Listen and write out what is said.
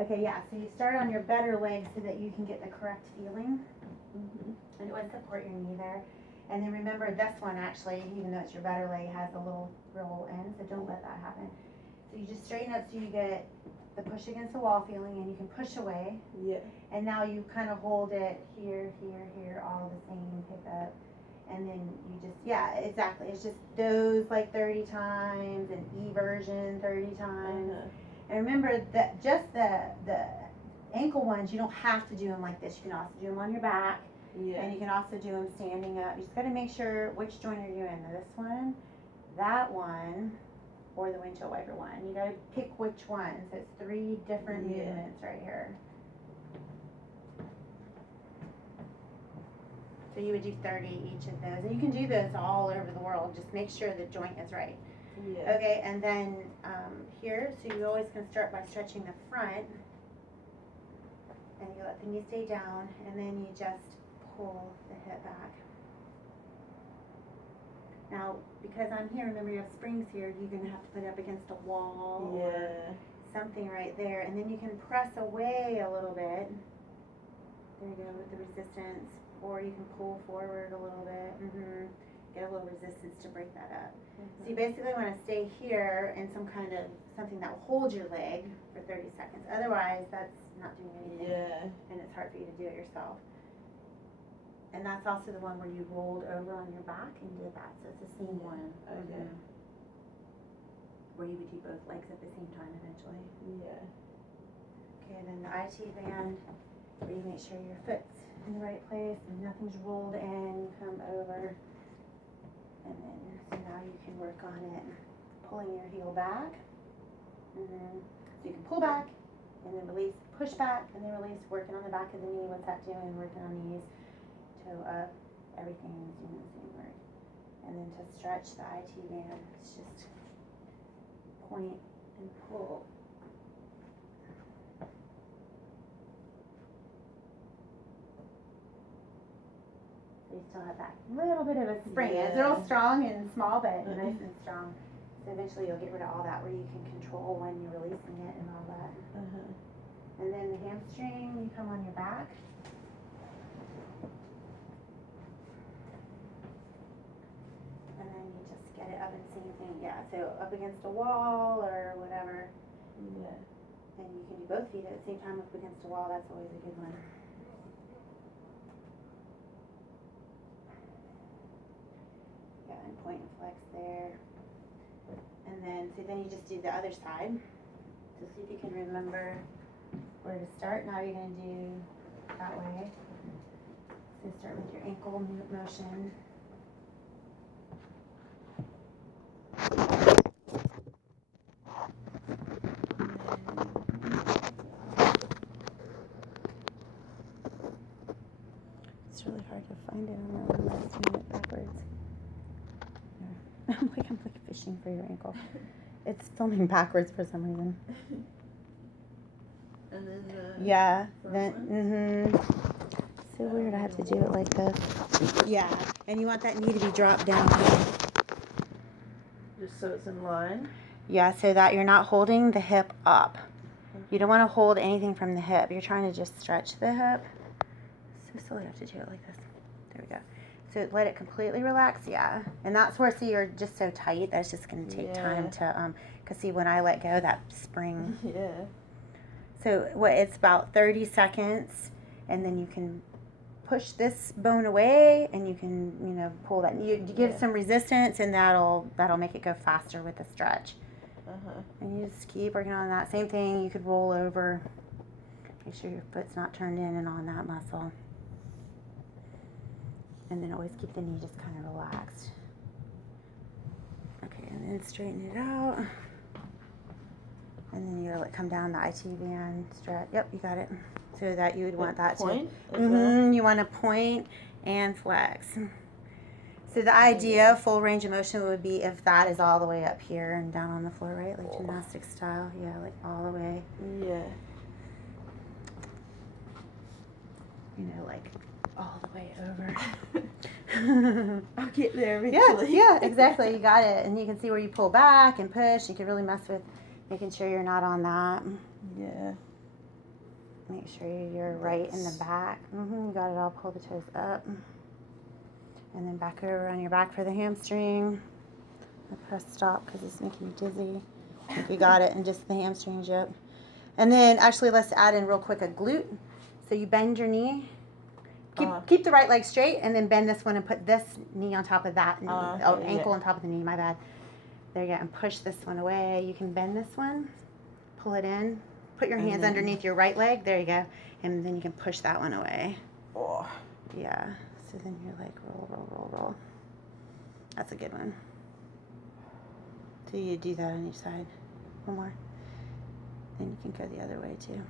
Okay, yeah, so you start on your better leg so that you can get the correct feeling. And it would support your knee there. And then remember this one actually, even though it's your better leg, has a little roll in, so don't let that happen. So you just straighten up so you get the push against the wall feeling, and you can push away. Yeah. And now you kind of hold it here, here, here, all the same, pick up. And then you just, yeah, exactly. It's just those like 30 times, and E version 30 times. And remember that just the ankle ones, you don't have to do them like this. You can also do them on your back. Yeah. And you can also do them standing up. You just got to make sure which joint are you in. This one, that one, or the windshield wiper one. You got to pick which one. So it's 3 different movements right here. So you would do 30 each of those. And you can do those all over the world. Just make sure the joint is right. Yeah. Okay, and then here, so you always can start by stretching the front. And you let the knee stay down. And then you just pull the hip back. Now, because I'm here, remember you have springs here, you're going to have to put it up against a wall or something right there. And then you can press away a little bit. There you go, with the resistance. Or you can pull forward a little bit. Get a little resistance to break that up. So you basically want to stay here in some kind of something that will hold your leg for 30 seconds. Otherwise, that's not doing anything. Yeah. And it's hard for you to do it yourself. And that's also the one where you rolled over on your back and did that. So it's the same one. Okay. Where you would do both legs at the same time eventually. Yeah. Okay, and then the IT band, where you make sure your foot's in the right place and nothing's rolled in, come over. And then, so now you can work on it, pulling your heel back. So you can pull back, and then release, push back, and then release, working on the back of the knee. What's that doing? Working on knees. Toe up, everything is doing the same work. And then to stretch the IT band, it's just point and pull. So you still have that little bit of a spring. It's real strong and small, but nice and strong. So eventually you'll get rid of all that where you can control when you're releasing it and all that. And then the hamstring, you come on your back. And then you just get it up and same thing. Yeah, so up against a wall or whatever. Yeah. And you can do both feet at the same time up against a wall. That's always a good one. Yeah, and point and flex there. And then, so then you just do the other side. So see if you can remember where to start. Now you're going to do that way. So start with your ankle motion. It's really hard to find it on my own list doing it backwards. I'm like fishing for your ankle. It's filming backwards for some reason. And then then so weird I have to do it like this. Yeah, and you want that knee to be dropped down. Just so it's in line. Yeah, so that you're not holding the hip up. You don't want to hold anything from the hip. You're trying to just stretch the hip. So silly I have to do it like this. There we go. So let it completely relax, yeah. And that's where, see, you're just so tight, that's just going to take time to, because see, when I let go, that spring. Yeah. So it's about 30 seconds, and then you can push this bone away, and you can, pull that. You give some resistance, and that'll make it go faster with the stretch. And you just keep working on that. Same thing, you could roll over. Make sure your foot's not turned in and on that muscle. And then always keep the knee just kind of relaxed. Okay, and then straighten it out. And then you let it come down the IT band, stretch. Yep, you got it. So that you would want that point to. You want to point and flex. So the idea, full range of motion, would be if that is all the way up here and down on the floor, right? Like gymnastic style. Yeah, like all the way. Yeah. Like all the way over. I'll get there eventually. Yeah, exactly. You got it. And you can see where you pull back and push. You can really mess with making sure you're not on that. Yeah. Make sure you're right in the back. You got it all. Pull the toes up. And then back over on your back for the hamstring. I press stop because it's making you dizzy. I think we got it, and just the hamstrings, yep. And then actually let's add in real quick a glute. So you bend your knee. Keep the right leg straight, and then bend this one and put this knee on top of that knee. Ankle on top of the knee, my bad. There you go, and push this one away. You can bend this one, pull it in, put your hands underneath your right leg. There you go. And then you can push that one away. Oh. Yeah. So then you're like roll, roll, roll, roll. That's a good one. So you do that on each side. One more. Then you can go the other way too.